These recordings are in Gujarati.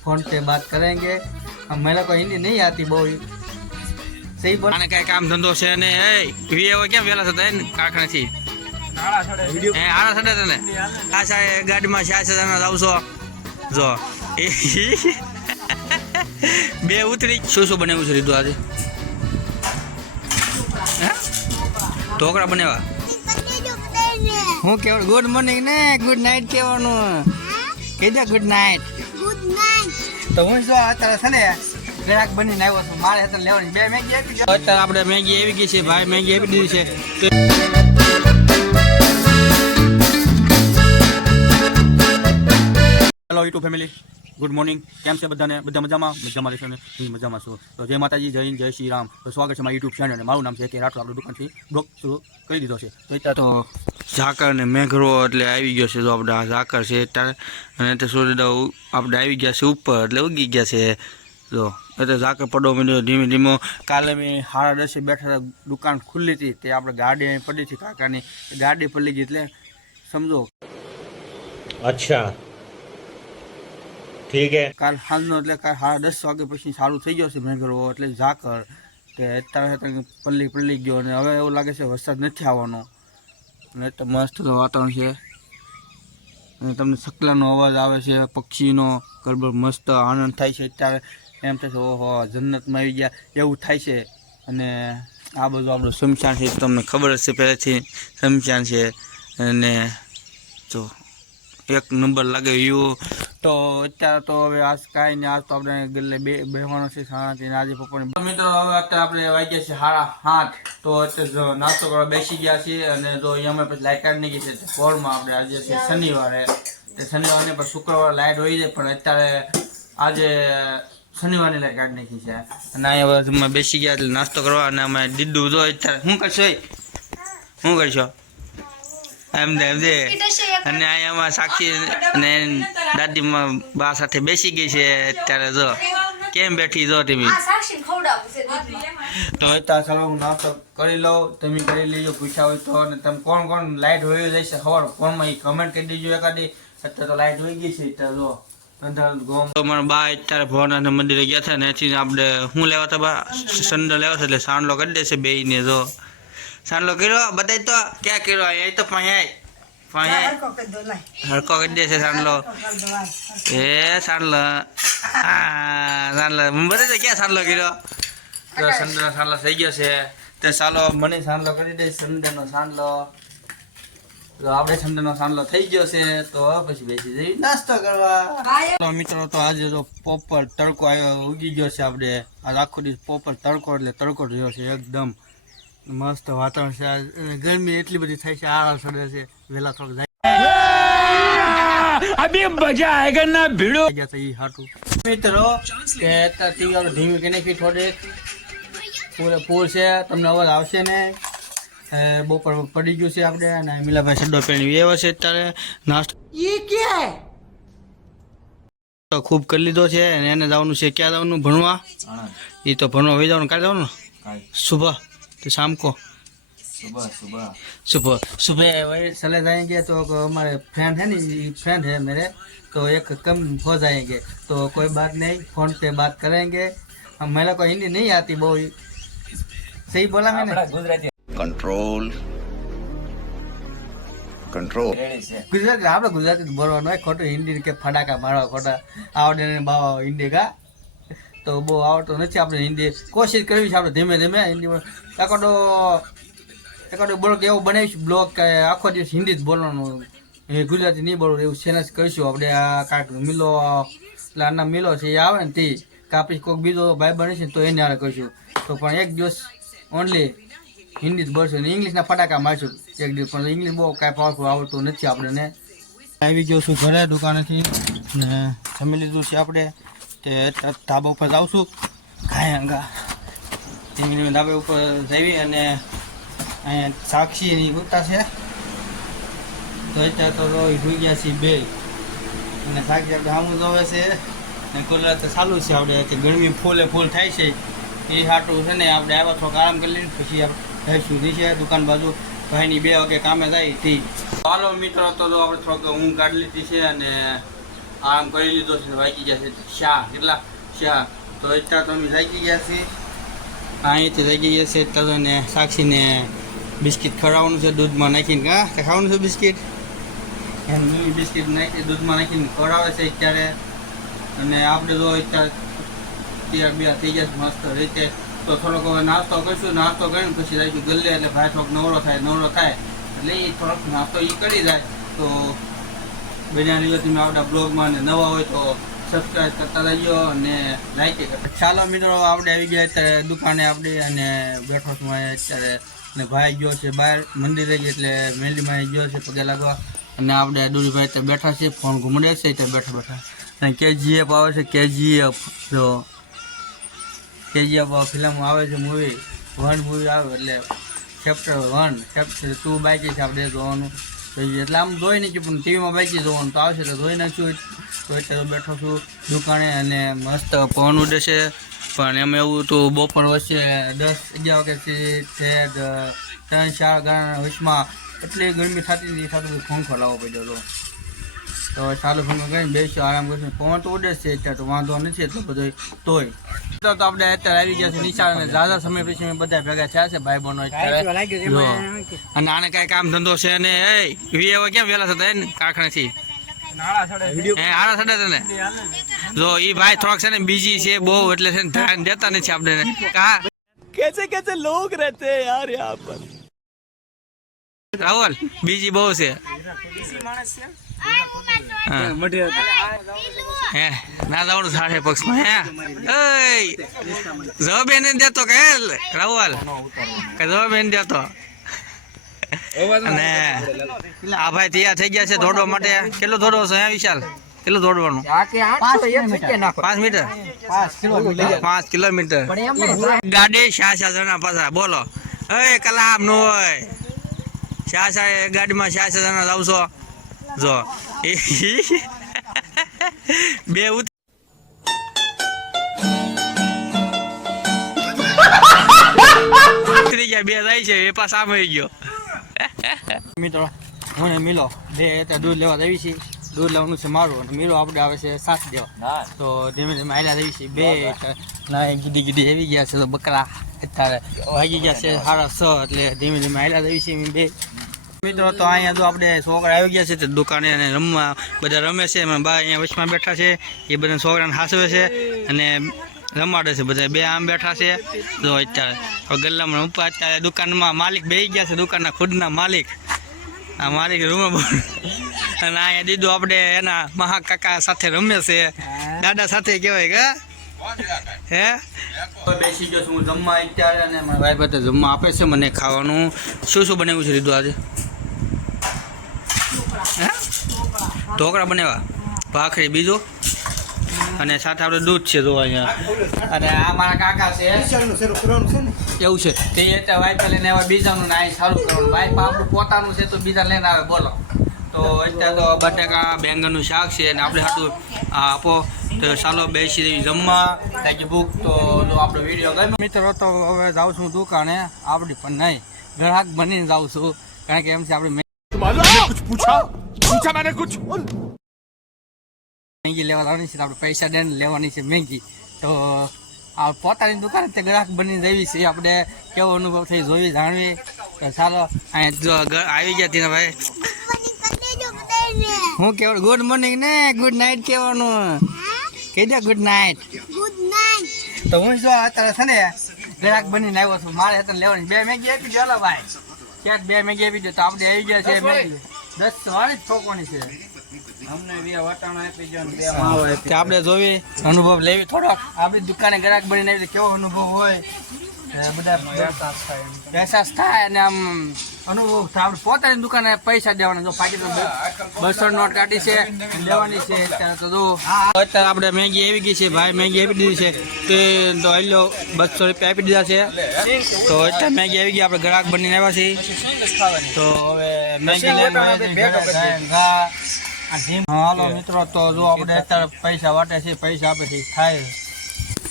फोन पे बात करेंगे हम मेरे को हिंदी नहीं आती बहुत सही बोल આને કઈ કામ ધંધો છે ને એ વીએ હોય કેમ વેલા થતા ને કારખાનેથી એ આડા સડે તને આ સાહેબ ગાડીમાં શા છે તમે આવશો જો એ બે ઉતરી શું શું બનાવ્યું છે રીધું આજે હે ઢોકળા બનાવ્યા હું કેવું ગુડ મોર્નિંગ ને ગુડ નાઇટ કહેવાનું કીધું ગુડ નાઇટ તો હું જો અત્યારે છે ને ગ્રાહક બનીને આવ્યો છું. મારે અત્યારે લેવાની બે મેગી આપી દો. અત્યારે આપણે મેગી આવી ગઈ છે ભાઈ મેગી આપી દીધી છે. Hello YouTube family good morning કેમ છે બધાને? બધા મજામાં? મજામાં રહેશો ને? હું મજામાં છું. તો જય માતાજી, જય જય શ્રી રામ. તો સ્વાગત છે મારા યુટ્યુબ ચેનલ મારું નામ છે કે રાઠોડ. આપણે દુકાનથી બ્લોક શરૂ કરી દીધો છે. તો અત્યારે તો ઝાકર ને મેઘરો એટલે આવી ગયો છે જો આપણે ઝાકર છે અત્યારે. અને તે સૂર્યદેવ આપણે આવી ગયા છે ઉપર એટલે ઉગી ગયા છે. જો એટલે ઝાકર પડો મળ્યો ધીમે ધીમે કાલે મેં હાડા દસે બેઠા દુકાન ખુલ્લી હતી. તે આપણે ગાડી પડી હતી કાકાની. ગાડી પડી ગઈ એટલે સમજો. અચ્છા. ઠીક હે કાલ હાલનો એટલે કાલ સાડા દસ વાગે પછી સારું થઈ જશે મેઘરો, એટલે ઝાકર કે અત્યારે તમે પલ્લી પલ્લી ગયો અને હવે એવું લાગે છે વરસાદ નથી આવવાનો. અને તો મસ્ત વાતાવરણ છે. અને તમને સકલાનો અવાજ આવે છે, પક્ષીનો ગરબર મસ્ત આનંદ થાય છે અત્યારે. એમ થશે ઓહો, જન્નતમાં આવી ગયા. એવું થાય છે. અને આ બધું આપણું શમશાન છે તમને ખબર હશે પહેલેથી શમશાન છે. અને જો એક નંબર લાગે વ્યૂ તો અત્યારે તો હવે આજ કાંઈ નહીં, આજ તો આપણે ગલ્લે બે બેહવાનો છે, શાંતિ આજે પપ્પાની મિત્રો, હવે અત્યારે આપણે વાગ્યા છે સાડા આઠ. તો અત્યારે નાસ્તો કરવા બેસી ગયા છીએ અને જો અમે પછી લાઇટ કાઢ નીકળી છે ફોરમાં આપણે આજે છે શનિવારે. તે શનિવારને પણ શુક્રવારે લાઇટ હોય છે, પણ અત્યારે આજે શનિવારની લાઇટ કાઢ નાખી છે. અને અહીંયા અમે બેસી ગયા એટલે નાસ્તો કરવા, અને અમે દીદું જો અત્યારે શું કરશો? શું કરશો? એમ એમ જે. અને અહીંયામાં સાક્ષી અને દાદીમાં બા સાથે બેસી ગઈ છે અત્યારે જો. કેમ બેઠી જો તમે તો અત્યારે ચાલો હું નાસ્તો કરી લઉં. તમે કરી લેજો પૂછ્યા હોય તો. અને તમે કોણ કોણ લાઈટ હોય જશે ખબર? ફોનમાં એ કમેન્ટ કરી દેજો એકાદી. અત્યારે તો લાઈટ હોય ગઈ છે અત્યારે જો. તો મારા બા અત્યારે ભવનાથ મંદિરે ગયા હતા ને એથી આપણે શું લેવા હતા બા? સંડો લેવા હતા એટલે સાંડલો કરી દેશે ને જો. સાંડલો કર્યો? બધાય તો. ક્યાં કર્યો? આય તો પહાય પહાય હરકો કરી દેશે સાંડલો. એ સાંડલો. આ સાંડલો. મને બતાવી તો ક્યાં સાંડલો કર્યો? તો સંડનો સાંડલો થઈ ગયો છે. તે સાલો મને સાંડલો કરી દે સંડનો સાંડલો. તો આપણે સંડનો સાંડલો થઈ ગયો છે. તો પછી બેસી જઈ નાસ્તો કરવા. તો મિત્રો તો આજે તો પોપર તડકો આવ્યો ઉગી ગયો છે આપણે. આજ આખો દિવસ પોપર તડકો એટલે તડકો રહ્યો છે એકદમ. મસ્ત વાતાવરણ છે. અને ગરમી એટલી બધી થાય છે આળા સડે છે. વેલા થોડક જાય. અભી મજા આયગા ના ભીડો? ગયા તો હાટુ. મિત્રો કે અત્યારે ટીવી વાળું ધીમી કનેક્ટ થોડે. પૂરેપૂર છે તમને અવાજ આવશે ને? બપોર પડી ગયું છે આપણે અને મિલાભાઈ સડ્ડો પહેણી એવો છે અત્યારે. નાસ્તો ઈ કે? તો ખૂબ કરી લીધો છે અને એને જવાનું છે ક્યાં જવાનું? ભણવા? એ તો ભણવા વહી જવાનું કાલે જવાનું? શુભ તો શામ કો सुबह सुबह वही चले जाएंगे तो हमारे फ्रेंड है नहीं फ्रेंड है मेरे तो एक कम हो जाएंगे तो कोई बात नहीं फोन पे बात करेंगे हम मेरे को हिंदी नहीं आती बहुत सही बोला मैंने કંટ્રોલ કંટ્રોલ ગુજરાતી આપણે ગુજરાતી જ બોલવાનું હોય ખોટું હિન્દી કે ફટાકા મારવા ખોટા આવડે ને બાવા હિન્દી કા તો બહુ આવડતું નથી. આપણે હિન્દી કોશિશ કરવી છે આપણે ધીમે ધીમે. હિન્દીમાં એકાદો એકાદો બ્લોક એવો બનાવીશું બ્લોક કે આખો દિવસ હિન્દી જ બોલવાનું. એ ગુજરાતી નહીં બોલવું, એવું ચેલેન્જ કરીશું. આપણે આ કાંઈક મિલો, એટલે આના મિલો છે એ આવે ને તે કાપી કોઈક બીજો ભાઈ બને છે તો એને હારે કરીશું. તો પણ એક દિવસ ઓનલી હિન્દી જ બોલશું ઇંગ્લિશના ફટાકા મારશું એક દિવસ. પણ ઇંગ્લિશ બહુ કાંઈ પાવરફુલ આવડતું નથી આપણને. આવી ગયો છું ઘરે દુકાનેથી ને જમી લીધું છે આપણે. તે, ધાબા ઉપર જાઉં છું. ખાય અંગા. ધાબા ઉપર જઈએ અને અહીંયા સાક્ષી એની ગુટ્ટા છે. તો અત્યારે તો રોઈ ગયા છીએ બે. અને સાક્ષી આપણે સામું જોવે છે. ને કુલર તો ચાલુ છે આપણે ગરમી ફૂલે ફૂલ થાય છે. એ સાટું છે ને આપણે આવ્યા થોડોક આરામ કરી લઈને પછી આપણે જઈ સુધી છે. દુકાન બાજુ ભાઈની બે વાગે કામે જાય તે. ચાલો મિત્રો, તો આપણે થોડોક ઊંઘ કાઢી લીધી છે અને આરામ કરી લીધો છે, વાગી ગયા છે. શાહ કેટલા? શાહ તો અત્યારે તો અમે જાગી ગયા છે અહીંયાથી જાગી ગયા છે તદને સાક્ષીને બિસ્કિટ ખવડાવવાનું છે, દૂધમાં નાખીને. કા ખાવાનું છે બિસ્કિટ? એમ બિસ્કિટ નાખી, દૂધમાં નાખીને ખવડાવે છે અત્યારે. અને આપણે જો અત્યારે તૈયાર બિયાર થઈ ગયા છે, મસ્ત રીતે. તો થોડોક હવે નાસ્તો કરીશું, નાસ્તો કરીને પછી જઈશું ગલ્લે, એટલે ભાઈ થોડોક નવરો થાય નવરો થાય. એટલે એ થોડોક નાસ્તો એ કરી જાય. તો બીજા દિવસ તમે આપણા બ્લોગમાં અને નવા હોય તો સબસ્ક્રાઈબ કરતા રહેજો અને લાઈક ચાલો મિત્રો આપણે આવી ગયા અત્યારે દુકાને આપણે અને બેઠો છું અત્યારે. અને ભાઈ ગયો છે બહાર મંદિરે ગયો એટલે મેલીમાં ગયો છે પગે લાગવા. અને આપણે દુરીભાઈ અત્યારે બેઠા છે, ફોન ઘૂમડે છે ત્યાં બેઠા બેઠા. અને કેજીએફ આવે છે, કેજીએફ. જો કેજીએફ ફિલ્મ આવે છે મૂવી વન મૂવી આવે એટલે ચેપ્ટર વન ચેપ્ટર ટુ બાકી છે આપણે જોવાનું. એટલે આમ જોઈ નાખ્યું, પણ ટીવીમાં બેસી જોવાનું તો આવશે તો જોઈ નાખ્યું તો એટલે બેઠો છું દુકાને અને મસ્ત પવન ઉડે છે. પણ એમ એવું તો બપોર વચ્ચે દસ અગિયાર વાગ્યાથી ત્રણ, ચાર ગાળાના વચમાં એટલી ગરમી થતી હતી થતું ફોન પંખો લાવવો પડ્યો હતો. તો સારું ભંગ કરીને બેસ્યો આરામ કરીશું. પવન તો ઉડે છે અત્યારે તો વાંધો નથી એટલો બધો તોય. તો તો આપણે અત્યારે આવી ગયા છે નિશાળ અને દાદા સમય પછી અમે બધા ભેગા થયા છે ભાઈ બહેનો અને આને કઈ કામ ધંધો છે અને એ વીએ કેમ વેલા થતા એને કાંકણેથી જો ઈ ભાઈ થોડાક છે ને બીજી છે બહુ એટલે છે ધ્યાન દેતા નથી આપણે કેસે કેસે લોગ રહેતે યાર યહાં પર. રાહુલ બીજી બહુ છે. હા. હે ના જવાનું સાડે પક્ષમાં હે. જવાબ એને દેતો કે રાહુલ. કે જવાબ એને દેતો. અને આ ભાઈ તૈયાર થઈ ગયા છે દોડવા માટે. કેટલો દોડવો છે વિશાલ? કેટલું દોડવાનું? પાંચ મીટર? પાંચ કિલોમીટર. ગાડી શા શા પાછા બોલો. એ કલામ નો હોય. શા શા ગાડીમાં શા શા લાવશો જો બે ઉત- ઉતરી ગયા, બે જાય છે, એ પાછા આમ ગયો. મિત્રો, મને મિલો. બે દૂધ લેવા દેવી છીએ. દૂધ લાવવાનું છે મારું અને મીરો આપણે આવે છે સાત દેવા. તો ધીમે ધીમે આયલા રહી છે બે ના જુદી ગીડી આવી ગયા છે તો બકરા અત્યારે વાગી ગયા છે સાડા છ એટલે ધીમે ધીમે આયલા રહી છે બે. મિત્રો તો અહીંયા તો આપણે છોકરા આવી ગયા છે તે દુકાને અને રમવા બધા રમે છે એમાં બા અહીંયા વચમાં બેઠા છે એ બધા છોકરાને હાસવે છે અને રમાડે છે બધા બે આમ બેઠા છે તો અત્યારે ગલ્લામાં ઉપર અત્યારે દુકાનમાં માલિક બેસી ગયા છે દુકાનના ખુદના માલિક. આ માલિક રૂમ અને અહીંયા દીધું આપણે એના મહાકાકા સાથે રમે છે. દાદા સાથે કહેવાય કે હે? બેસી ગયો છું હું જમવા અત્યારે અને મારા ભાઈ બધા જમવા આપે છે મને ખાવાનું. શું શું બનાવ્યું છે દીધું આજે? હે? ઢોકળા બનાવ્યા? ભાખરી બીજું? અને સાથે આપણે દૂધ છે જો અહીંયા. અને આ મારા કાકા છે. એવું છે. તે વાઈફ લઈને આવ્યા બીજાનું નાય સારું કરવાનું. વાઈફ આપણું પોતાનું છે તો બીજા લઈને આવે બોલો. તો અત્યારે તો બટાકા બેંગનનું શાક છે અને આપણે હતું આપો, તો ચાલો બેસી જમવા. થેન્ક ભૂખ, તો આપણો વીડિયો ગમે મિત્રો, તો હવે જાઉં છું દુકાને. આપણી પણ નહીં, ગ્રાહક બનીને જાઉં છું. કારણ કે એમ છે આપણે મેંગી લેવા જવાની છે આપણે પૈસા દઈને લેવાની છે મેંગી. તો આ પોતાની દુકાન તે ગ્રાહક બનીને જવી છે. આપણે કેવો અનુભવ થઈ જોઈએ જાણવી. તો ચાલો, અહીંયા આવી ગયા તીના ભાઈ હું કેવું? ગુડ મોર્નિંગ ને? ગુડ નાઇટ કેવાનું કહી દે ગુડ નાઇટ તો હું જો અત્યારે છે ને ગ્રાહક બનીને આવ્યો છું. મારે અત્યારે લેવાની બે મેગી આપી દો. ભાઈ. ક્યાંક બે મેગી આપી દો તો આપણે આવી ગયા છે મેગી. દસ વાળી જ ઠોકવાની છે. આપણે જોવી અનુભવ લેવી થોડોક. આપણી દુકાને ગ્રાહક બનીને આવી કેવો અનુભવ હોય. બધા અહેસાસ થાય અને આમ અનુભવ આપણે પોતાની દુકાને પૈસા દેવાના. જો પાકી બસો નોટ કાઢી છે, લેવાની છે તો જો અત્યારે આપણે મેગી આવી ગઈ છે, ભાઈ મેગી આપી દીધી છે. તે તો હલ્યો, બસો રૂપિયા આપી દીધા છે. તો અત્યારે મેગી આવી ગઈ, આપણે ગ્રાહક બનીને આવ્યા છીએ. તો હવે મેગી લઈને હાલો મિત્રો, તો જો આપણે અત્યારે પૈસા વાટે છે, પૈસા આપે છે થાય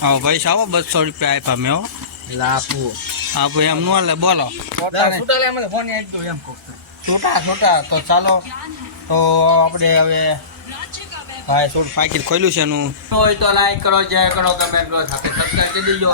હા, પૈસા આવો બસો રૂપિયા આપ્યા મેં હો ભાઈ એમ નો લે બોલો. છૂટા છૂટા તો ચાલો. તો આપણે હવે ભાઈ સોળ પાકીટ ખોલ્યું છે એનું. હોય તો લાઈક કરો શેર કરો કમેન્ટ કરો સાથે સબસ્ક્રાઈબ કરી દેજો.